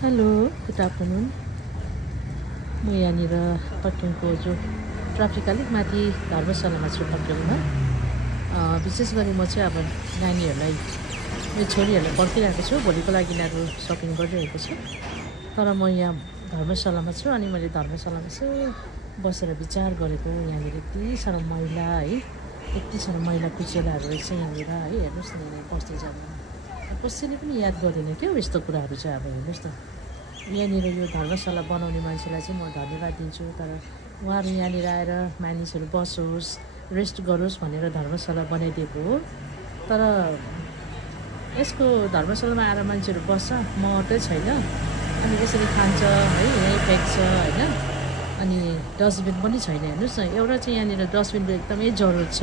Hello good afternoon. म यहाँनिर पक्योङको जो ट्राफिक अलिक माथि धर्मशालामा छु पक्योङमा। विशेष गरी म चाहिँ अब नानीहरूलाई मेरो छोरीहरूलाई पर्खिरहेको छु। भोलिको लागि यिनीहरू सपिङ गरिरहेको छु। तर म यहाँ धर्मशालामा छु अनि मैले धर्मशालामा यसो बसेर विचार गरेको यहाँनिर यति साह्रो मैला है, यति साह्रो मैला कुचेलाहरू रहेछ यहाँनिर है। हेर्नुहोस् न यहाँ बस्ने जग्गामा कसैले पनि याद गर्दैन क्या यस्तो कुराहरू चाहिँ। अब हेर्नुहोस् न यहाँनिर यो धर्मशाला बनाउने मान्छेलाई चाहिँ म धन्यवाद दिन्छु। तर उहाँहरू यहाँनिर आएर मानिसहरू बसोस्, रेस्ट गरोस् भनेर धर्मशाला बनाइदिएको हो। तर यसको धर्मशालामा आएर मान्छेहरू बस्छ, महत्त्वै छैन। अनि यसरी खान्छ है, यहीँ फ्याँक्छ होइन। अनि डस्टबिन पनि छैन। हेर्नुहोस् न, एउटा चाहिँ यहाँनिर डस्टबिनको एकदमै जरुरत छ।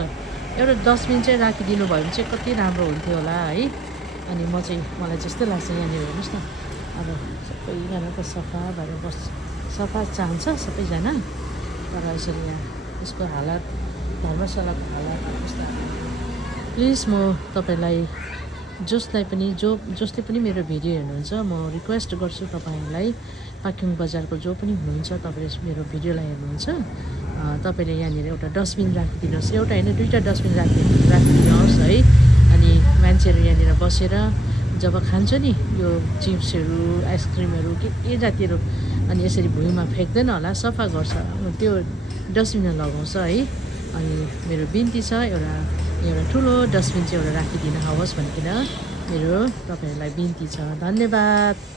एउटा डस्टबिन चाहिँ राखिदिनु भयो भने चाहिँ कति राम्रो हुन्थ्यो होला है। अनि मलाई त्यस्तै लाग्छ यहाँनिर। हेर्नुहोस् न, अब सबैजनाको सफा भएर सफा चाहन्छ सबैजना। तर यसरी यहाँ यसको हालत, धर्मशालाको हालत हेर्नुहोस् न। प्लिज म तपाईँलाई जसले पनि मेरो भिडियो हेर्नुहुन्छ, म रिक्वेस्ट गर्छु तपाईँहरूलाई, पाक्योङ बजारको जो पनि हुनुहुन्छ, तपाईँले मेरो भिडियोलाई हेर्नुहुन्छ, तपाईँले यहाँनिर एउटा डस्टबिन राखिदिनुहोस्। एउटा होइन, 2टा डस्टबिन राखिदिनुहोस् है। अनि मान्छेहरू यहाँनिर बसेर जब खान्छ नि यो चिप्सहरू, आइसक्रिमहरू के जातिहरू, अनि यसरी भुइँमा फ्याँक्दैन होला, सफा गर्छ, त्यो डस्टबिनमा लगाउँछ है। अनि मेरो बिन्ती छ एउटा ठुलो डस्टबिन चाहिँ एउटा राखिदिनु होस् भनिकन मेरो तपाईँहरूलाई बिन्ती छ। धन्यवाद।